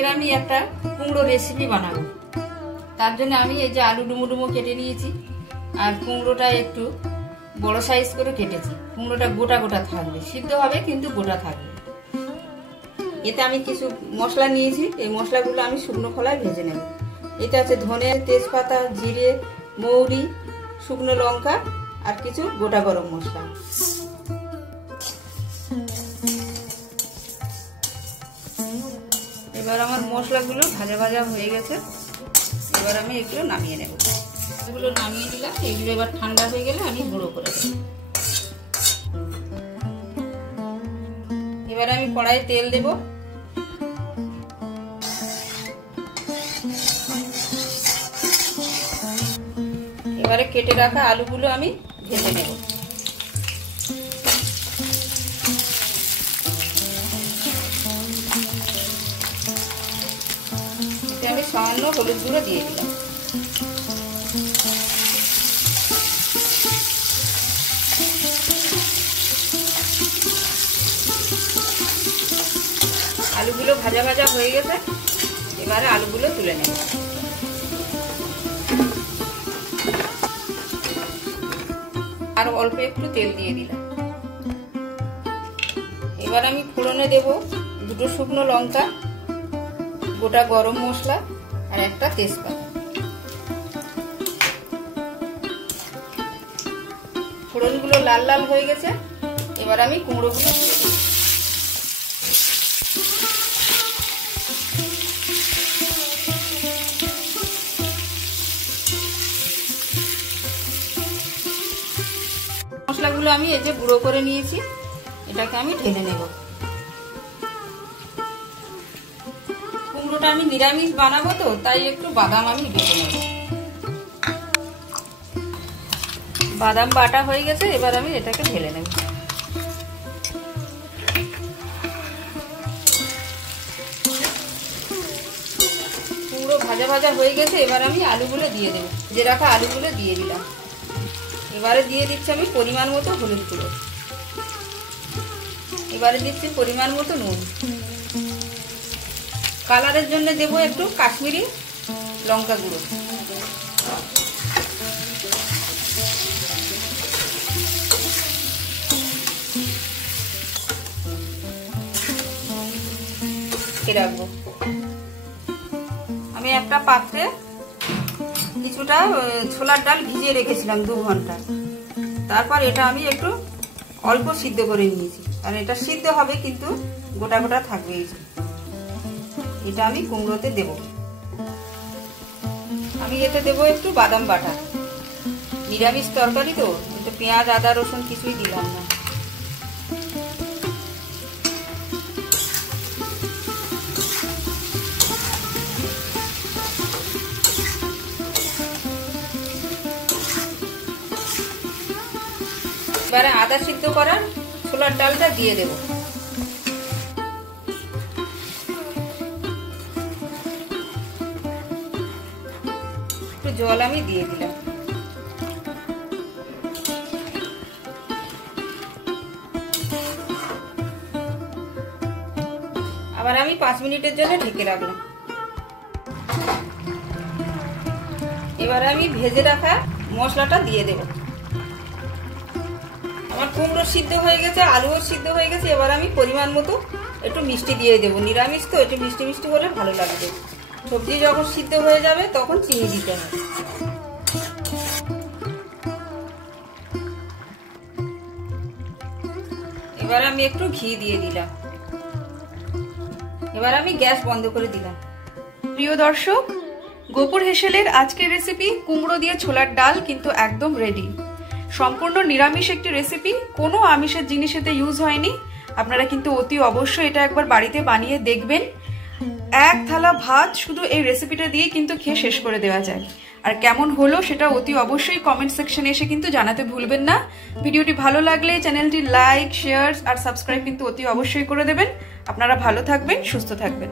আজকের আমি একটা কুমড়ো রেসিপি বানাবো। তার জন্য আমি এই যে আলু ডুমো ডুমো কেটে নিয়েছি, আর কুমড়োটা একটু বড় সাইজ করে কেটেছি। কুমড়োটা গোটা গোটা থাকবে, সিদ্ধ হবে কিন্তু গোটা থাকবে। এতে আমি কিছু মশলা নিয়েছি, এই মশলাগুলো আমি শুকনো খোলায় ভেজে নেব। এতে আছে ধনে, তেজপাতা, জিরে, মৌরি, শুকনো লঙ্কা আর কিছু গোটা গরম মশলা। এবার আমার মশলাগুলো ভাজা ভাজা হয়ে গেছে, এবার আমি এগুলো নামিয়ে নেব। এগুলো নামিয়ে দিলাম, এগুলো এবার ঠান্ডা হয়ে গেলে আমি গুঁড়ো করে দেব। এবার আমি কড়াইয়ে তেল দেব। এবারে কেটে রাখা আলুগুলো আমি ভেজে নেব। আমি সামান্য হলুদ গুঁড়ো দিয়ে দিলাম। আলুগুলো ভাজা ভাজা হয়ে গেছে, এবারে আলুগুলো তুলে নেব। আর অল্প একটু তেল দিয়ে দিলাম। এবার আমি ফোড়নে দেব দুটো শুকনো লঙ্কা, গোটা গরম মশলা আর একটা তেজপাতা। ফোড়নগুলো লাল লাল হয়ে গেছে, এবার আমি কুমড়োগুলো দিয়ে দেব। মশলাগুলো আমি এই যে গুঁড়ো করে নিয়েছি, এটাকে আমি ঢেলে নেব। কুমড়োটা আমি নিরামিষ বানাবো তো, তাই একটু বাদাম আমি বেটে নেব। বাদাম বাটা হয়ে গেছে, এবার আমি এটাকে ঢেলে নেব। কুমড়ো ভাজা ভাজা হয়ে গেছে, এবার আমি আলুগুলো দিয়ে দেবো। যে রাখা আলুগুলো দিয়ে দিলাম। এবারে দিয়ে দিচ্ছি আমি পরিমাণ মতো হলুদ গুঁড়ো। এবারে দিচ্ছি পরিমাণ মতো নুন। কালারের জন্য দেবো একটু কাশ্মীরি লঙ্কা গুঁড়ো। রাখবো। আমি একটা পাত্রে কিছুটা ছোলার ডাল ভিজিয়ে রেখেছিলাম 2 ঘন্টা। তারপর এটা আমি একটু অল্প সিদ্ধ করে নিয়েছি, কারণ এটা সিদ্ধ হবে কিন্তু গোটা গোটা থাকবে। এটা আমি কুমড়োতে দেব। আমি এতে দেব একটু বাদাম বাটা। নিরামিষ তরকারি তো, একটু পেঁয়াজ আদা রসুন কিছুই দিলাম না। এবারে আদা সিদ্ধ করা ছোলার ডালটা দিয়ে দেব। একটু জল আমি দিয়ে দিলাম। আবার আমি 5 মিনিটের জন্য ঢেকে রাখলাম। এবার আমি ভেজে রাখা মশলাটা দিয়ে দেব। আমার কুমড়ো সিদ্ধ হয়ে গেছে, আলুও সিদ্ধ হয়ে গেছে। এবার আমি পরিমাণ মতো একটু মিষ্টি দিয়ে দেবো। নিরামিষ তো, একটু মিষ্টি মিষ্টি হলে ভালো লাগবে। সবজি যখন সিদ্ধ হয়ে যাবে তখন চিনি দিতে হবে। এবার আমি একটু ঘি দিয়ে দিলাম। এবার আমি গ্যাস বন্ধ করে দিলাম। প্রিয় দর্শক, গোপুর হেসেলের আজকের রেসিপি কুমড়ো দিয়ে ছোলার ডাল কিন্তু একদম রেডি। সম্পূর্ণ নিরামিষ একটি রেসিপি, কোনো আমিষের জিনিস এতে ইউজ হয়নি। আপনারা কিন্তু অতি অবশ্যই এটা একবার বাড়িতে বানিয়ে দেখবেন। এক থালা ভাত শুধু এই রেসিপিটা দিয়ে কিন্তু খেয়ে শেষ করে দেওয়া যায়। আর কেমন হলো সেটা অতি অবশ্যই কমেন্ট সেকশনে এসে কিন্তু জানাতে ভুলবেন না। ভিডিওটি ভালো লাগলে চ্যানেলটি লাইক, শেয়ার আর সাবস্ক্রাইব কিন্তু অতি অবশ্যই করে দেবেন। আপনারা ভালো থাকবেন, সুস্থ থাকবেন।